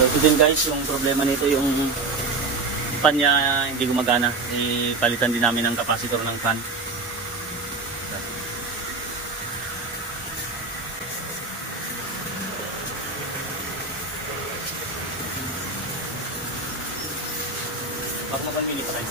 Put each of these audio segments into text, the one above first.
So ito din guys, yung problema nito, yung fan niya hindi gumagana. Palitan din namin ng capacitor ng fan. Baka mapamili pa tayo.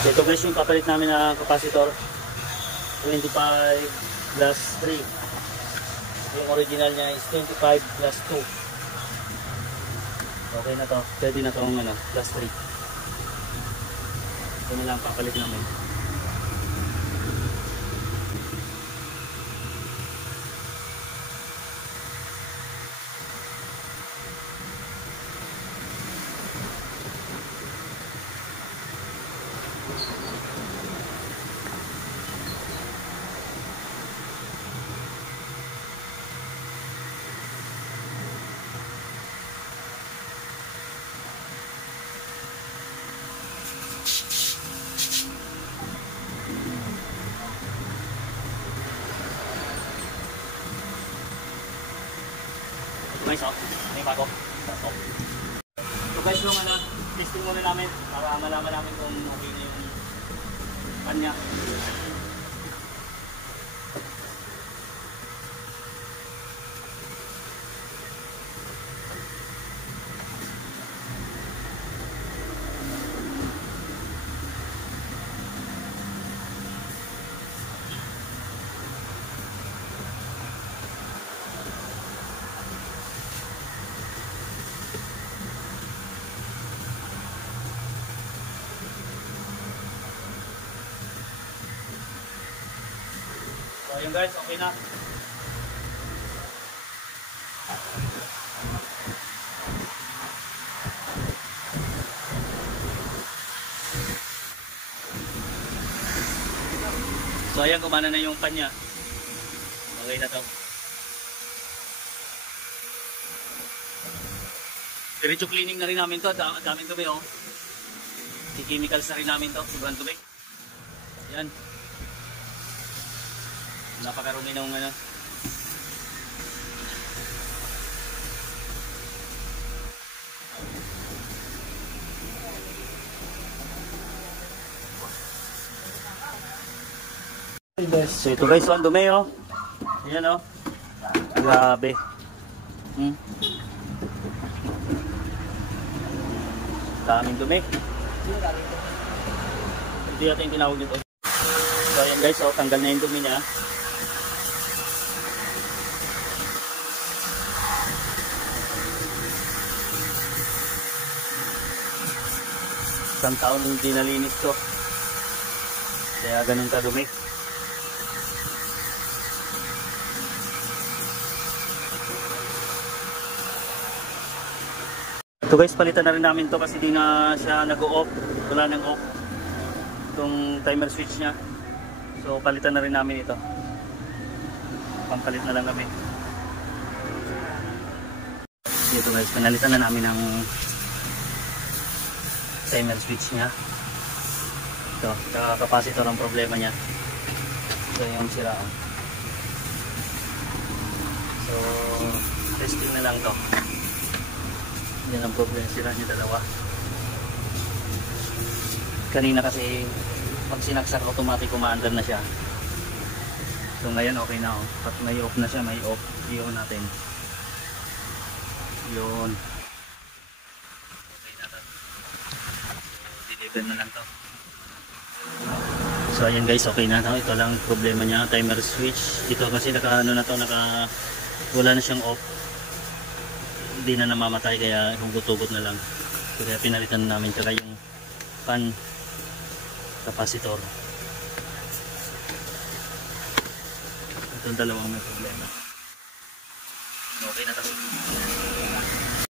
So ito guys yung papalit namin na capacitor, 25 plus 3. Yung original niya is 25 plus 2. Okay na to, pwede na to ng plus 3. Ito na lang papalit namin. Guys, may bago. So guys, yung testing muna namin para malaman namin kung okay na yung kanya. So ayun guys, okay na. So ayan, gumana na yung pan niya. Okay na to. Diretso cleaning na rin namin to. Daming dumi oh. I-chemicals na rin namin to. Sobrang dumi. Ayan. Napakarumi ng So ito guys, ang dumi oh. Ayan oh. Grabe. Daming dumi. Hindi natin yung tinawag nito. So ayan guys, oh, tanggal na yung dumi niya. Isang taon hindi nalinis to, kaya ganun kadumi. Ito guys, palitan na rin namin to kasi di na siya nag-o-off. Wala nang off itong timer switch nya. So palitan na rin namin ito. Pampalit na lang kami. Ito guys, pinalitan na namin ng timer switch nya. Ito, saka capacitor ang problema nya. Ito yung siraan. So testing na lang to. Yan ang problema, sira niya dalawa. Kanina kasi pag sinaksak automatic umaandar na siya. So ngayon okay na oh. Pag may off na siya, may off. I-on natin. Yun. Okay na to. So deliver na lang to. So ayan guys, okay na to. Ito lang problema niya, timer switch. Ito kasi naka ano na to, wala na siyang off. Hindi na namamatay, kaya hugot-hugot na lang. Kaya pinalitan namin, tsaka yung fan capacitor. Itong dalawang may problema. Okay na tapos.